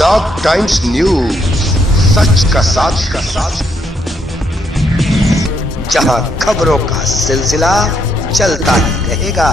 Top times news, सच का साथ, जहां खबरों का सिलसिला चलता ही रहेगा।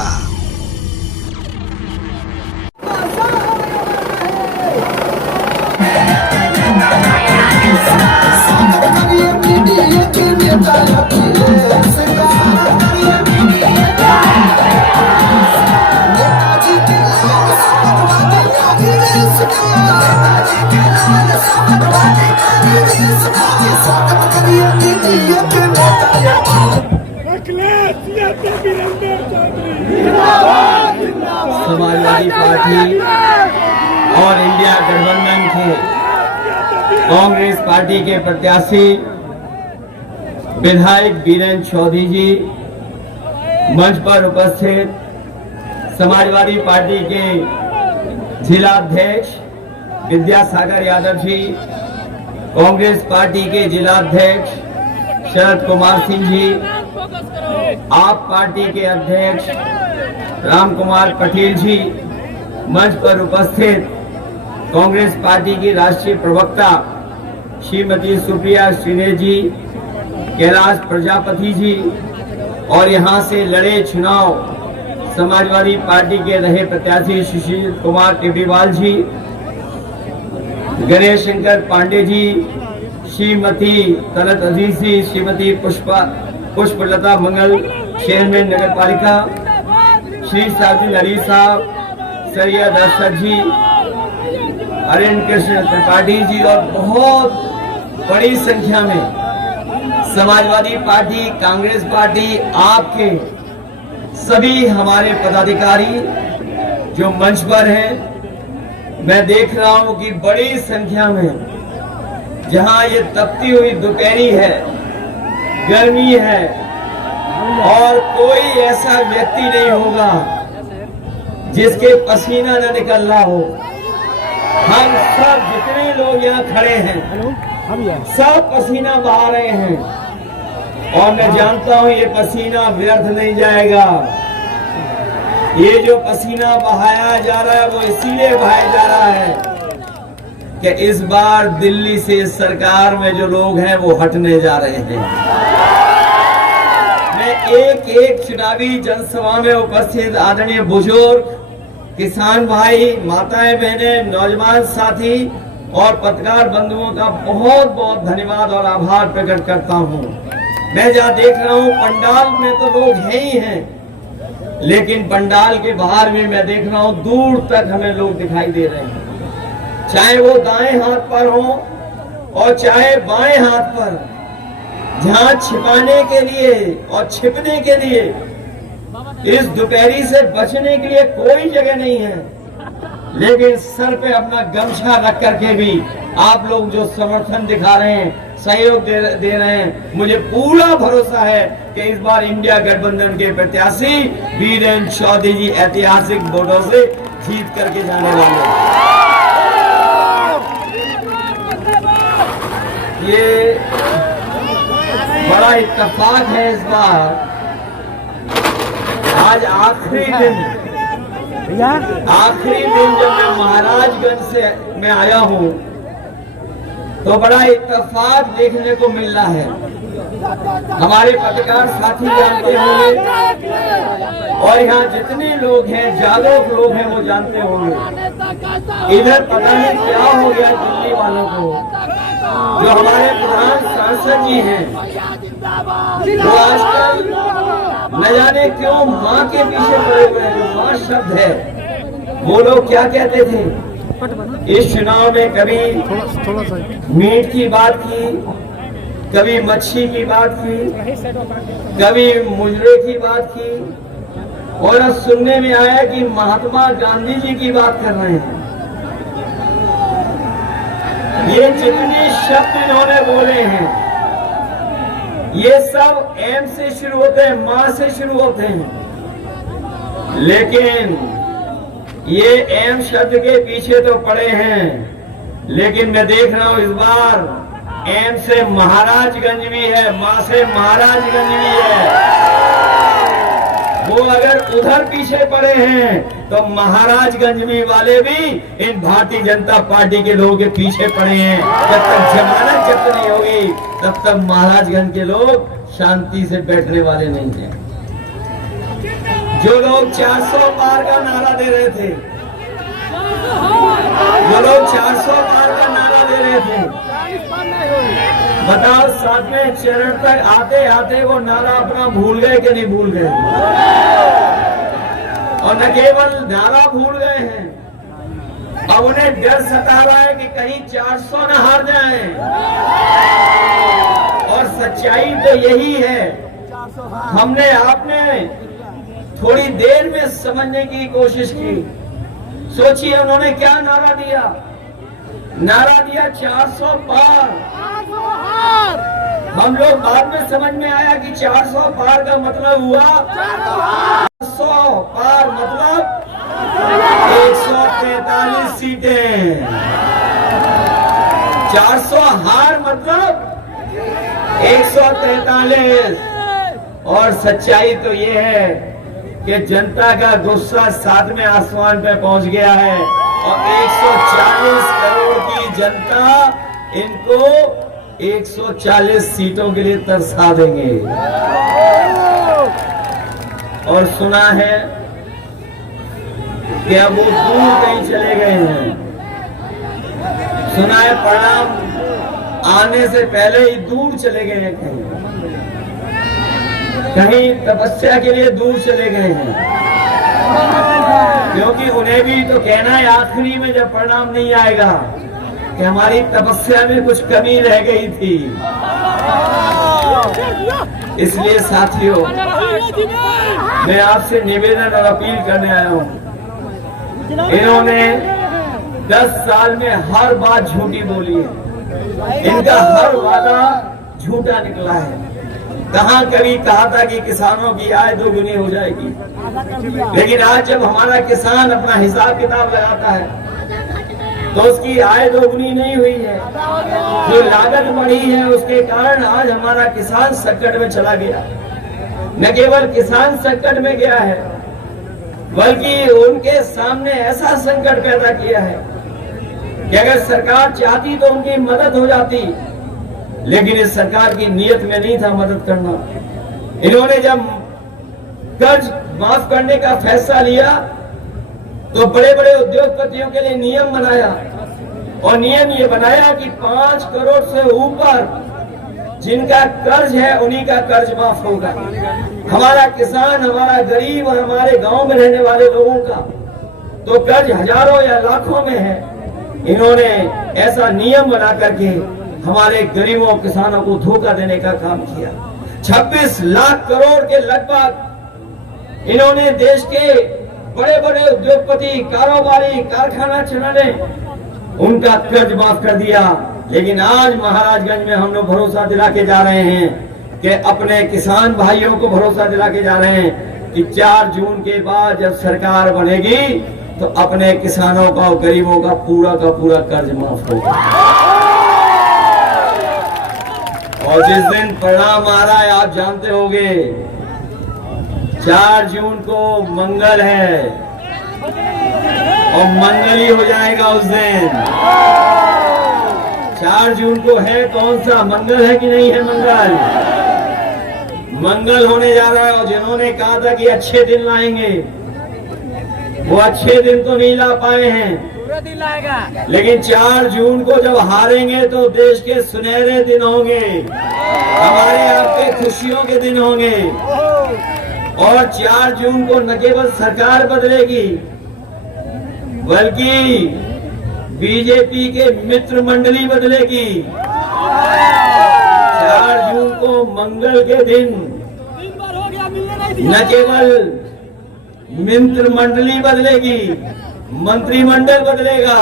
समाजवादी पार्टी और इंडिया गठबंधन के कांग्रेस पार्टी के प्रत्याशी विधायक बीरेंद्र चौधरी जी, मंच पर उपस्थित समाजवादी पार्टी के जिला अध्यक्ष विद्यासागर यादव जी, कांग्रेस पार्टी के जिला अध्यक्ष शरद कुमार सिंह जी, आप पार्टी के अध्यक्ष राम कुमार पटेल जी, मंच पर उपस्थित कांग्रेस पार्टी की राष्ट्रीय प्रवक्ता श्रीमती सुप्रिया श्रीनेश जी, कैलाश प्रजापति जी और यहां से लड़े चुनाव समाजवादी पार्टी के रहे प्रत्याशी सुशील कुमार टेबरीवाल जी, गणेश शंकर पांडे जी, श्रीमती तलत अजीज जी, श्रीमती पुष्पलता मंगल, चेयरमैन नगर पालिका, श्री साजिद अली साहब, सरिया दर्शक जी, अरविंद कृष्ण त्रिपाठी जी और बहुत बड़ी संख्या में समाजवादी पार्टी, कांग्रेस पार्टी, आपके सभी हमारे पदाधिकारी जो मंच पर हैं। मैं देख रहा हूं कि बड़ी संख्या में, जहां ये तपती हुई दोपहरी है, गर्मी है और कोई ऐसा व्यक्ति नहीं होगा जिसके पसीना न निकल रहा हो। हम सब जितने लोग यहाँ खड़े हैं सब पसीना बहा रहे हैं और मैं जानता हूँ ये पसीना व्यर्थ नहीं जाएगा। ये जो पसीना बहाया जा रहा है वो इसीलिए बहाया जा रहा है कि इस बार दिल्ली से सरकार में जो लोग हैं वो हटने जा रहे हैं। मैं एक एक चुनावी जनसभा में उपस्थित आदरणीय बुजुर्ग, किसान भाई, माताएं बहनें, नौजवान साथी और पत्रकार बंधुओं का बहुत बहुत धन्यवाद और आभार प्रकट करता हूं। मैं जहां देख रहा हूं पंडाल में तो लोग हैं ही हैं, लेकिन पंडाल के बाहर भी मैं देख रहा हूं दूर तक हमें लोग दिखाई दे रहे हैं, चाहे वो दाएं हाथ पर हो और चाहे बाएं हाथ पर, जहां छिपाने के लिए और छिपने के लिए, इस दोपहरी से बचने के लिए कोई जगह नहीं है, लेकिन सर पे अपना गमछा रख करके भी आप लोग जो समर्थन दिखा रहे हैं, सहयोग दे रहे हैं, मुझे पूरा भरोसा है कि इस बार इंडिया गठबंधन के प्रत्याशी बीरेंद्र चौधरी जी ऐतिहासिक वोटों से जीत करके जाने वाले हैं। ये बड़ा इत्तेफाक है इस बार। आज आखिरी दिन जब मैं महाराजगंज से मैं आया हूं तो बड़ा इत्तेफाक देखने को मिल रहा है। हमारे पत्रकार साथी जानते होंगे और यहाँ जितने लोग हैं, जागरूक लोग हैं, वो जानते होंगे इधर पता नहीं क्या हो गया दिल्ली वालों को। जो हमारे प्रधान सांसद जी हैं वो आजकल न जाने क्यों माँ के पीछे पड़े हुए हैं। जो माँ शब्द है, वो लोग क्या कहते थे इस चुनाव में, कभी मीट की बात की, कभी मच्छी की बात की, कभी मुजरे की बात की, और अब सुनने में आया कि महात्मा गांधी जी की बात कर रहे हैं। ये जितने शब्द इन्होंने बोले हैं ये सब एम से शुरू होते हैं, मां से शुरू होते हैं, लेकिन ये एम शब्द के पीछे तो पड़े हैं, लेकिन मैं देख रहा हूं इस बार एम से महाराजगंज भी है, मां से महाराजगंज भी है। वो अगर उधर पीछे पड़े हैं तो महाराजगंज में वाले भी इन भारतीय जनता पार्टी के लोगों के पीछे पड़े हैं। जब तक जमानत जब्त नहीं होगी तब तक महाराजगंज के लोग शांति से बैठने वाले नहीं हैं। जो लोग 400 पार का नारा दे रहे थे, जो लोग 400 पार का नारा दे रहे थे, बताओ 7वें चरण तक आते आते वो नारा अपना भूल गए कि नहीं भूल गए? और न केवल नारा भूल गए हैं, अब उन्हें डर सता रहा है कि कहीं 400 न हार जाएं। और सच्चाई तो यही है, हमने आपने थोड़ी देर में समझने की कोशिश की। सोचिए उन्होंने क्या नारा दिया? नारा दिया 400 पार। हम लोग बाद में समझ में आया कि 400 पार का मतलब हुआ 400 पार मतलब 143 सीटें। 400 हार मतलब 143। और सच्चाई तो ये है कि जनता का गुस्सा 7वें आसमान पे पहुंच गया है और 140 करोड़ की जनता इनको 140 सीटों के लिए तरसा देंगे। और सुना है कि अब वो दूर कहीं चले गए हैं। सुना है परिणाम आने से पहले ही दूर चले गए हैं, कहीं तपस्या के लिए दूर चले गए हैं। क्योंकि उन्हें भी तो कहना है आखिरी में जब परिणाम नहीं आएगा कि हमारी तपस्या में कुछ कमी रह गई थी। इसलिए साथियों, मैं आपसे निवेदन और अपील करने आया हूँ। इन्होंने 10 साल में हर बात झूठी बोली है, इनका हर वादा झूठा निकला है। कहाँ कभी कहा था कि किसानों की आय दोगुनी हो जाएगी, लेकिन आज जब हमारा किसान अपना हिसाब किताब लगाता है तो उसकी आय दोगुनी नहीं हुई है। जो लागत बढ़ी है उसके कारण आज हमारा किसान संकट में चला गया। न केवल किसान संकट में गया है, बल्कि उनके सामने ऐसा संकट पैदा किया है कि अगर सरकार चाहती तो उनकी मदद हो जाती, लेकिन इस सरकार की नीयत में नहीं था मदद करना। इन्होंने जब कर्ज माफ करने का फैसला लिया तो बड़े बड़े उद्योगपतियों के लिए नियम बनाया और नियम ये बनाया कि 5 करोड़ से ऊपर जिनका कर्ज है उन्हीं का कर्ज माफ होगा। हमारा किसान, हमारा गरीब और हमारे गांव में रहने वाले लोगों का तो कर्ज हजारों या लाखों में है। इन्होंने ऐसा नियम बना करके हमारे गरीबों किसानों को धोखा देने का काम किया। 26 लाख करोड़ के लगभग इन्होंने देश के बड़े बड़े उद्योगपति, कारोबारी, कारखाना चलाने उनका कर्ज माफ कर दिया। लेकिन आज महाराजगंज में हम लोग भरोसा दिला के जा रहे हैं कि अपने किसान भाइयों को भरोसा दिला के जा रहे हैं कि 4 जून के बाद जब सरकार बनेगी तो अपने किसानों का और गरीबों का पूरा कर्ज माफ होगा। और जिस दिन परिणाम आ रहा है आप जानते होंगे, 4 जून को मंगल है और मंगल ही हो जाएगा उस दिन। 4 जून को है कौन सा मंगल है कि नहीं है? मंगल होने जा रहा है। और जिन्होंने कहा था कि अच्छे दिन लाएंगे वो अच्छे दिन तो नहीं ला पाए हैं, लेकिन 4 जून को जब हारेंगे तो देश के सुनहरे दिन होंगे, हमारे आपके खुशियों के दिन होंगे। और 4 जून को न केवल सरकार बदलेगी बल्कि बीजेपी के मित्र मंडली बदलेगी। 4 जून को मंगल के दिन न केवल मित्र मंडली बदलेगी, मंत्रिमंडल बदलेगा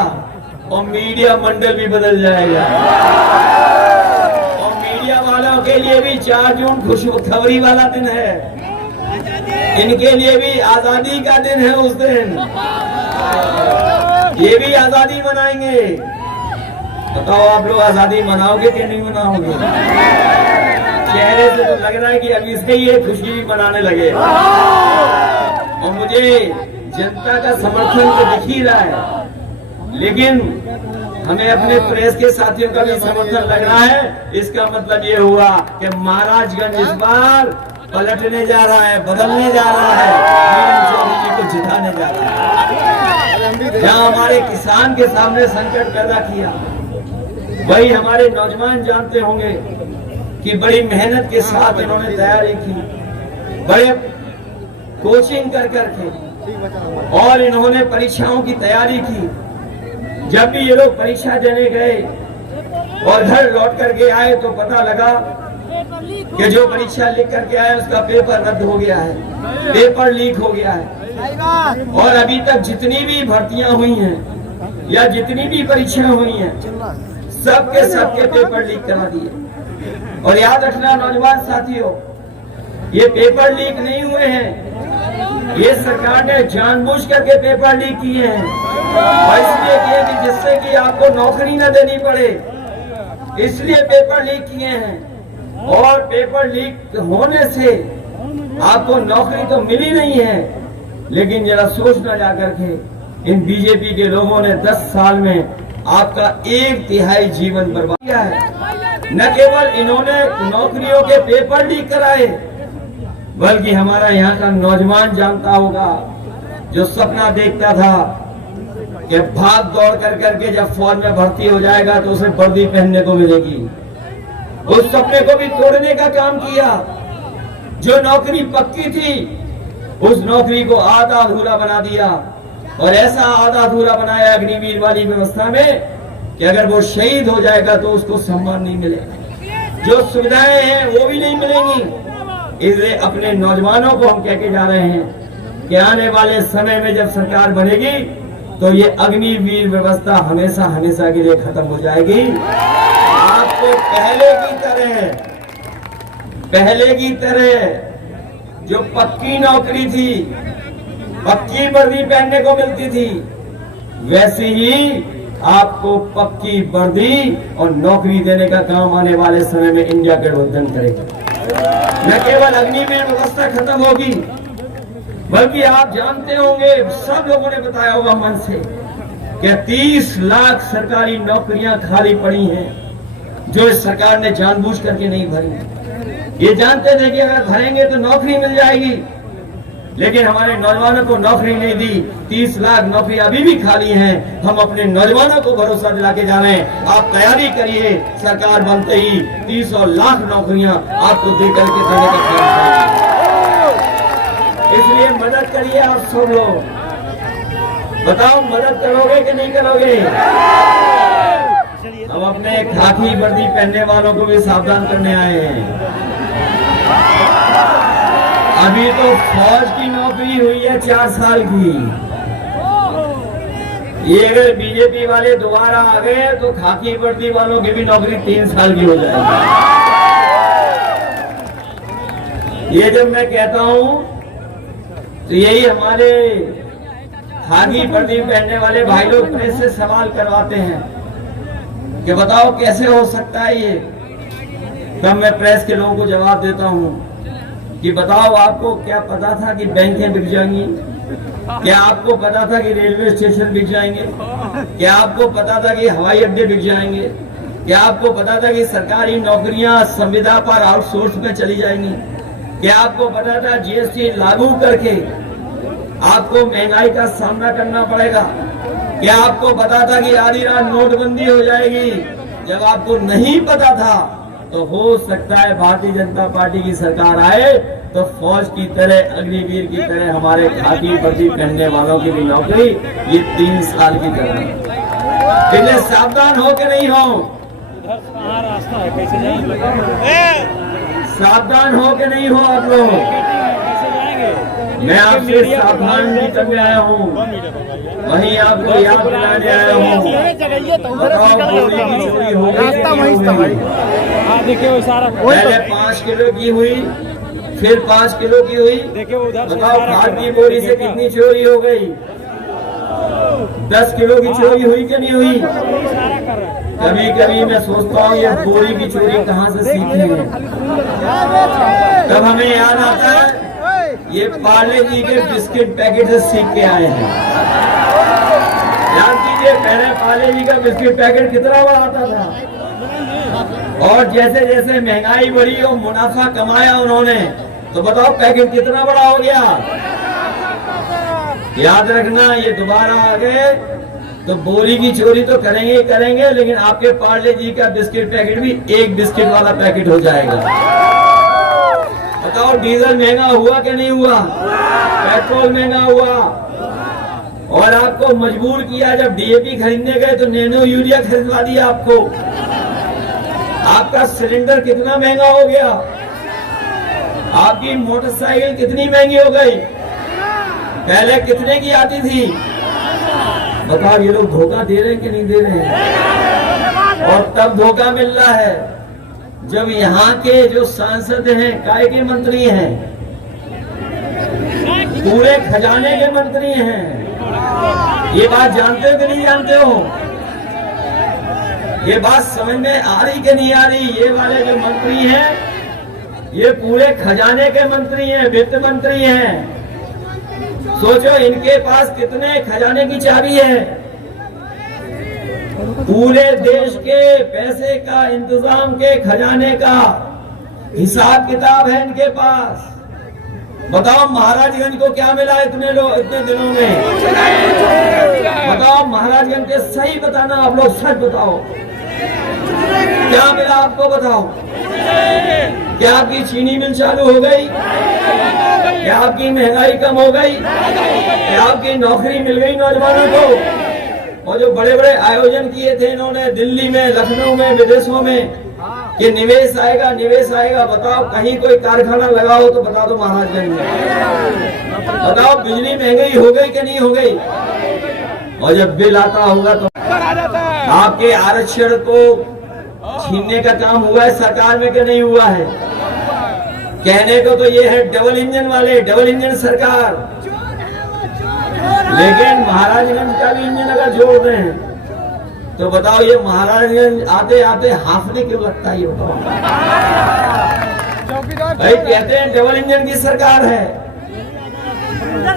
और मीडिया मंडल भी बदल जाएगा। और मीडिया वालों के लिए भी 4 जून खुशखबरी वाला दिन है, इनके लिए भी आजादी का दिन है। उस दिन ये भी आजादी मनाएंगे। बताओ आप लोग आजादी मनाओगे कि नहीं मनाओगे? चेहरे से तो लग रहा है कि अभी से ही ये खुशी भी मनाने लगे। और मुझे जनता का समर्थन तो दिख ही रहा है, लेकिन हमें अपने प्रेस के साथियों का भी समर्थन लग रहा है। इसका मतलब ये हुआ कि महाराजगंज इस बार पलटने जा रहा है, बदलने जा रहा है, वीरेंद्र चौधरी जी को जिताने जा रहा है। जहां हमारे किसान के सामने संकट पैदा किया, वही हमारे नौजवान जानते होंगे कि बड़ी मेहनत के साथ इन्होंने तैयारी की, बड़े कोचिंग कर करके, और इन्होंने परीक्षाओं की तैयारी की। जब भी ये लोग परीक्षा देने गए और घर लौट करके आए तो पता लगा कि जो परीक्षा लिख करके आए उसका पेपर रद्द हो गया है, पेपर लीक हो गया है। और अभी तक जितनी भी भर्तियां हुई हैं या जितनी भी परीक्षाएं हुई हैं, सबके पेपर लीक करा दिए। और याद रखना नौजवान साथियों, ये पेपर लीक नहीं हुए हैं, ये सरकार ने जानबूझ करके पेपर लीक किए हैं। और इसलिए किए कि जिससे कि आपको नौकरी न देनी पड़े, इसलिए पेपर लीक किए हैं। और पेपर लीक होने से आपको नौकरी तो मिली नहीं है, लेकिन जरा सोचना जाकर के इन बीजेपी के लोगों ने 10 साल में आपका 1/3 जीवन बर्बाद किया है। न केवल इन्होंने नौकरियों के पेपर लीक कराए, बल्कि हमारा यहाँ का नौजवान जानता होगा जो सपना देखता था कि भाग दौड़ कर करके जब फौज में भर्ती हो जाएगा तो उसे वर्दी पहनने को मिलेगी, उस सपने को भी तोड़ने का काम किया। जो नौकरी पक्की थी उस नौकरी को आधा अधूरा बना दिया, और ऐसा आधा अधूरा बनाया अग्निवीर वाली व्यवस्था में कि अगर वो शहीद हो जाएगा तो उसको सम्मान नहीं मिलेगा, जो सुविधाएं हैं वो भी नहीं मिलेंगी। इसलिए अपने नौजवानों को हम कह के जा रहे हैं कि आने वाले समय में जब सरकार बनेगी तो ये अग्निवीर व्यवस्था हमेशा हमेशा के लिए खत्म हो जाएगी। आपको पहले की तरह जो पक्की नौकरी थी, पक्की वर्दी पहनने को मिलती थी, वैसे ही आपको पक्की वर्दी और नौकरी देने का काम आने वाले समय में इंडिया गठबंधन करेगा। न केवल अग्निवीर व्यवस्था खत्म होगी, बल्कि आप जानते होंगे, सब लोगों ने बताया होगा मन से कि 30 लाख सरकारी नौकरियां खाली पड़ी हैं, जो इस सरकार ने जानबूझ करके नहीं भरी। ये जानते थे कि अगर भरेंगे तो नौकरी मिल जाएगी, लेकिन हमारे नौजवानों को नौकरी नहीं दी। 30 लाख नौकरी अभी भी खाली हैं। हम अपने नौजवानों को भरोसा दिला के जा रहे हैं, आप तैयारी करिए, सरकार बनते ही 30 लाख नौकरियां आपको दे करके देने का काम करेंगे। इसलिए मदद करिए आप सब लोग। बताओ मदद करोगे कि नहीं करोगे? हम अपने खाकी वर्दी पहनने वालों को भी सावधान करने आए हैं। अभी तो फौज की नौकरी हुई है 4 साल की, ये अगर बीजेपी वाले दोबारा आ गए तो खाकी वर्दी वालों की भी नौकरी 3 साल की हो जाएगी। ये जब मैं कहता हूं तो यही हमारे खाकी वर्दी पहनने वाले भाई लोग प्रेस से सवाल करवाते हैं कि बताओ कैसे हो सकता है ये। तब मैं प्रेस के लोगों को जवाब देता हूं कि बताओ आपको क्या पता था कि बैंकें बिक जाएंगी? क्या आपको पता था कि रेलवे स्टेशन बिक जाएंगे? क्या आपको पता था कि हवाई अड्डे बिक जाएंगे? क्या आपको पता था कि सरकारी नौकरियां संविदा पर आउटसोर्स में चली जाएंगी? क्या आपको पता था जीएसटी लागू करके आपको महंगाई का सामना करना पड़ेगा? क्या आपको पता था कि आधी रात नोटबंदी हो जाएगी? जब आपको नहीं पता था तो हो सकता है भारतीय जनता पार्टी की सरकार आए तो फौज की तरह, अग्निवीर की तरह हमारे खाकी वर्दी पहनने वालों की भी नौकरी ये 3 साल की तरह। इसलिए सावधान हो के नहीं हो, सावधान हो के नहीं हो आप लोग। मैं आपसे सावधान भी करने आया हूँ, वहीं आपको याद दिलाने आया हूँ। पहले 5 किलो की हुई, फिर 5 किलो की हुई। बताओ खाद की बोरी से कितनी चोरी हो गई? 10 किलो की चोरी हुई कि नहीं हुई? कभी कभी मैं सोचता हूँ ये बोरी की चोरी कहाँ से सीखे हैं। तब हमें याद आता है ये पार्ले जी के बिस्किट पैकेट से सीख के आए हैं। याद कीजिए पहले पार्ले जी का बिस्किट पैकेट कितना बड़ा आता था, और जैसे जैसे महंगाई बढ़ी और मुनाफा कमाया उन्होंने, तो बताओ पैकेट कितना बड़ा हो गया। याद रखना ये दोबारा आ गए तो बोरी की चोरी तो करेंगे ही करेंगे, लेकिन आपके पार्ले जी का बिस्किट पैकेट भी एक बिस्किट वाला पैकेट हो जाएगा। बताओ डीजल महंगा हुआ कि नहीं हुआ, पेट्रोल महंगा हुआ, और आपको मजबूर किया जब डीएपी खरीदने गए तो नैनो यूरिया खरीदवा दिया आपको। आपका सिलेंडर कितना महंगा हो गया, आपकी मोटरसाइकिल कितनी महंगी हो गई, पहले कितने की आती थी। बताओ ये लोग धोखा दे रहे हैं कि नहीं दे रहे हैं। और तब धोखा मिल रहा है जब यहाँ के जो सांसद हैं, काय के मंत्री हैं, पूरे खजाने के मंत्री हैं। ये बात जानते हो कि नहीं जानते हो, ये बात समझ में आ रही कि नहीं आ रही। ये वाले जो मंत्री हैं ये पूरे खजाने के मंत्री हैं, वित्त मंत्री हैं। सोचो इनके पास कितने खजाने की चाबी है, पूरे देश के पैसे का इंतजाम के खजाने का हिसाब किताब है इनके पास। बताओ महाराजगंज को क्या मिला इतने दिनों में, बताओ महाराजगंज के सही बताना, आप लोग सच बताओ क्या मिला आपको, बताओ। क्या आपकी चीनी मिल चालू हो गई, क्या आपकी महंगाई कम हो गई, क्या आपकी नौकरी मिल गई नौजवानों को। और जो बड़े बड़े आयोजन किए थे इन्होंने दिल्ली में, लखनऊ में, विदेशों में कि निवेश आएगा निवेश आएगा, बताओ कहीं कोई कारखाना लगाओ तो बता दो महाराजगंज में। बताओ बिजली महंगी हो गई कि नहीं हो गई। और जब बिल आता होगा तो आपके आरक्षण को छीनने का काम हुआ है सरकार में कि नहीं हुआ है। कहने को तो ये है डबल इंजन वाले, डबल इंजन सरकार, लेकिन महाराजगंज का भी इंजन अगर जोड़ रहे हैं तो बताओ ये महाराजगंज आते आते हाफने क्यों लगता है। ये बताओ भाई, कहते हैं डबल इंजन की सरकार है,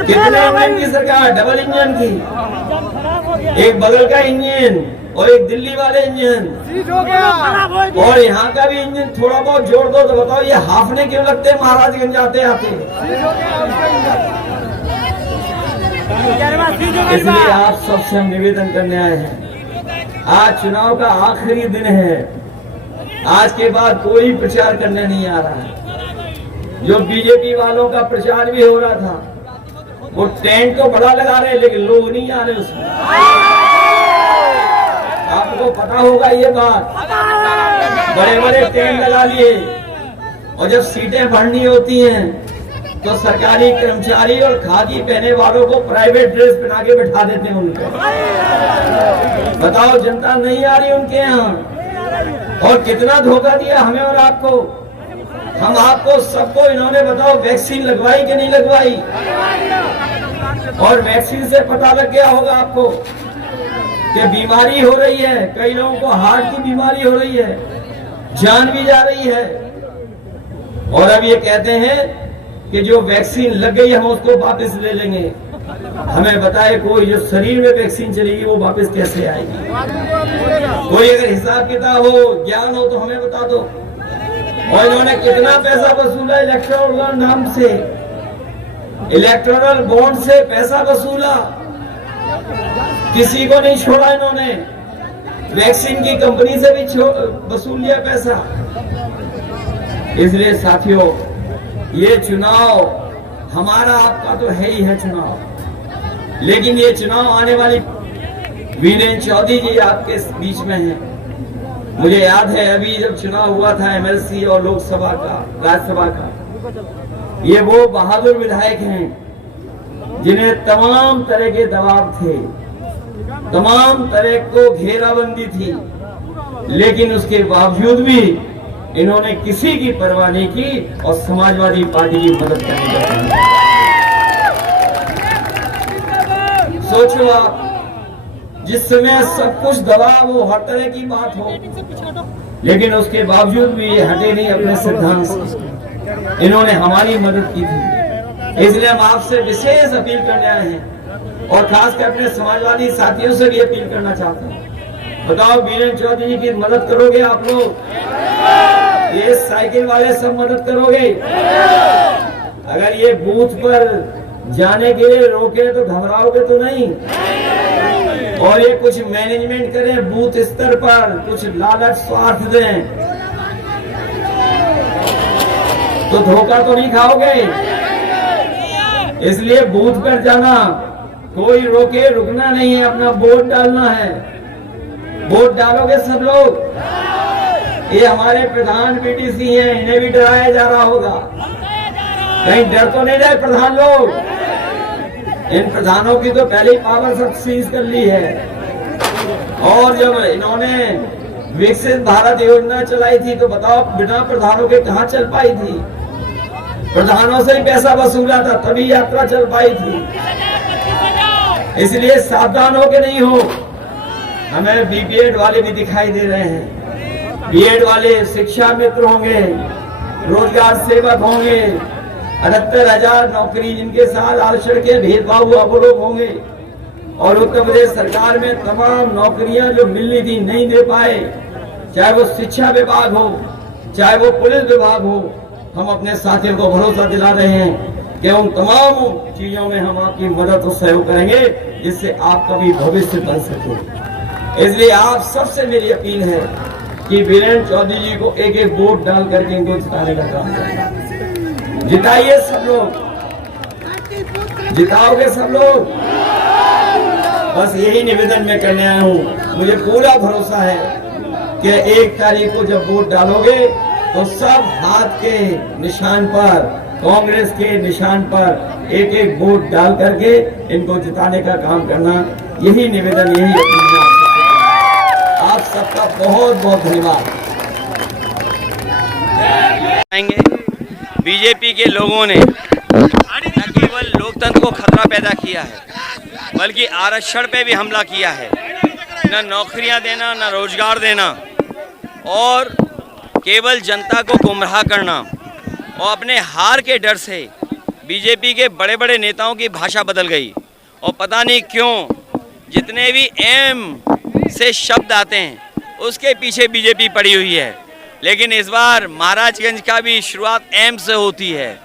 कितने इंजन की सरकार, डबल इंजन की, एक बगल का इंजन और एक दिल्ली वाले इंजन, और यहाँ का भी इंजन थोड़ा बहुत जोड़ दो तो बताओ ये हाफने क्यों लगते हैं महाराजगंज आते आते। इसलिए आप सबसे हम निवेदन करने आए हैं, आज चुनाव का आखिरी दिन है, आज के बाद कोई प्रचार करने नहीं आ रहा है। जो बीजेपी वालों का प्रचार भी हो रहा था वो टेंट तो बड़ा लगा रहे लेकिन लोग नहीं आ रहे उसमें। आपको पता होगा ये बात, बड़े बड़े टेंट लगा लिए, और जब सीटें भरनी होती हैं तो सरकारी कर्मचारी और खाकी पहने वालों को प्राइवेट ड्रेस पहना के बैठा देते हैं उनको। बताओ जनता नहीं आ रही उनके यहाँ। और कितना धोखा दिया हमें और आपको। हम आपको सबको इन्होंने बताओ वैक्सीन लगवाई कि नहीं लगवाई, और वैक्सीन से पता लग गया होगा आपको कि बीमारी हो रही है, कई लोगों को हार्ट की बीमारी हो रही है, जान भी जा रही है। और अब ये कहते हैं कि जो वैक्सीन लग गई हम उसको वापस ले लेंगे। हमें बताए कोई, जो शरीर में वैक्सीन चलेगी वो वापस कैसे आएगी। कोई अगर हिसाब किताब हो, ज्ञान हो तो हमें बता दो। और इन्होंने कितना पैसा वसूला इलेक्टोरल नाम से, इलेक्टोरल बॉन्ड से पैसा वसूला, किसी को नहीं छोड़ा इन्होंने। वैक्सीन की कंपनी से भी वसूल लिया पैसा। इसलिए साथियों, ये चुनाव हमारा आपका तो है ही है चुनाव, लेकिन ये चुनाव आने वाली वीरेंद्र चौधरी जी आपके बीच में हैं। मुझे याद है अभी जब चुनाव हुआ था एमएलसी और लोकसभा का, राज्यसभा का, ये वो बहादुर विधायक हैं जिन्हें तमाम तरह के दबाव थे, तमाम तरह को घेराबंदी थी, लेकिन उसके बावजूद भी इन्होंने किसी की परवाह नहीं की और समाजवादी पार्टी की मदद करने का। सोचो आप, जिस समय सब कुछ दबा वो हर तरह की बात हो, लेकिन उसके बावजूद भी ये हटे नहीं अपने सिद्धांत से। इन्होंने हमारी मदद की थी, इसलिए हम आपसे विशेष अपील करने आए हैं और खासकर अपने समाजवादी साथियों से भी अपील करना चाहते हैं। बताओ, बीरेन चौधरी जी की मदद करोगे आप लोग? ये साइकिल वाले सब मदद करोगे? अगर ये बूथ पर जाने के लिए रोके तो घबराओगे तो नहीं? और ये कुछ मैनेजमेंट करें बूथ स्तर पर, कुछ लालच स्वार्थ दें तो धोखा तो नहीं खाओगे? इसलिए बूथ पर जाना, कोई रोके, रुकना नहीं है, अपना वोट डालना है। वोट डालोगे सब लोग? ये हमारे प्रधान बीटीसी हैं, इन्हें भी डराया जा रहा होगा। कहीं डर तो नहीं रहे प्रधान लोग? इन प्रधानों की तो पहले ही पावर सब सीज कर ली है। और जब इन्होंने विकसित भारत योजना चलाई थी तो बताओ, बिना प्रधानों के कहां चल पाई थी? प्रधानों से ही पैसा वसूला था, तभी यात्रा चल पाई थी। इसलिए सावधान हो के नहीं हो। हमें बीपीएड वाले भी दिखाई दे रहे हैं, बीएड वाले शिक्षा मित्र होंगे, रोजगार सेवक होंगे, 78,000 नौकरी जिनके साथ आरक्षण के भेदभाव हुआ वो लोग होंगे। और उत्तर प्रदेश सरकार में तमाम नौकरियां जो मिलनी थी नहीं दे पाए, चाहे वो शिक्षा विभाग हो, चाहे वो पुलिस विभाग हो। हम अपने साथियों को भरोसा दिला रहे हैं कि उन तमाम चीजों में हम आपकी मदद और सहयोग करेंगे जिससे आपका भी भविष्य बन सके। इसलिए आप सबसे मेरी अपील है कि बीरेन चौधरी जी को एक एक वोट डाल करके इनको जिताने का काम करें। जिताइए सब लोग, जिताओगे सब लोग? बस यही निवेदन मैं करने आया हूँ। मुझे पूरा भरोसा है कि 1 तारीख को जब वोट डालोगे तो सब हाथ के निशान पर, कांग्रेस के निशान पर एक एक वोट डाल करके इनको जिताने का काम करना। यही निवेदन, यही अपील आप सबका बहुत बहुत धन्यवाद। बीजेपी के लोगों ने न केवल लोकतंत्र को खतरा पैदा किया है, बल्कि आरक्षण पे भी हमला किया है। न नौकरियां देना, न रोजगार देना, और केवल जनता को गुमराह करना। और अपने हार के डर से बीजेपी के बड़े बड़े नेताओं की भाषा बदल गई। और पता नहीं क्यों जितने भी एम से शब्द आते हैं उसके पीछे बीजेपी पड़ी हुई है। लेकिन इस बार महाराजगंज का भी शुरुआत एम से होती है।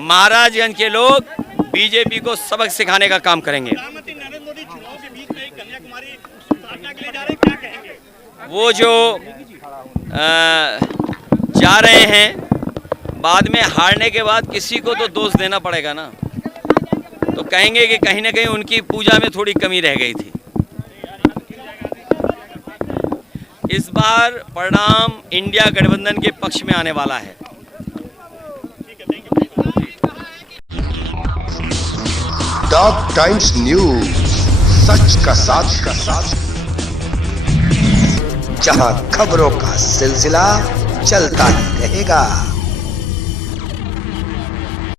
महाराजगंज के लोग बीजेपी को सबक सिखाने का काम करेंगे। प्रधानमंत्री नरेंद्र मोदी चुनाव के बीच में कन्याकुमारी प्रार्थना के लिए जा रहे हैं, क्या कहेंगे? वो जो जा रहे हैं, बाद में हारने के बाद किसी को तो दोष देना पड़ेगा ना, तो कहेंगे कि कहीं ना कहीं उनकी पूजा में थोड़ी कमी रह गई थी। इस बार परिणाम इंडिया गठबंधन के पक्ष में आने वाला है। टॉप टाइम्स न्यूज, सच का साथ, जहां खबरों का सिलसिला चलता ही रहेगा।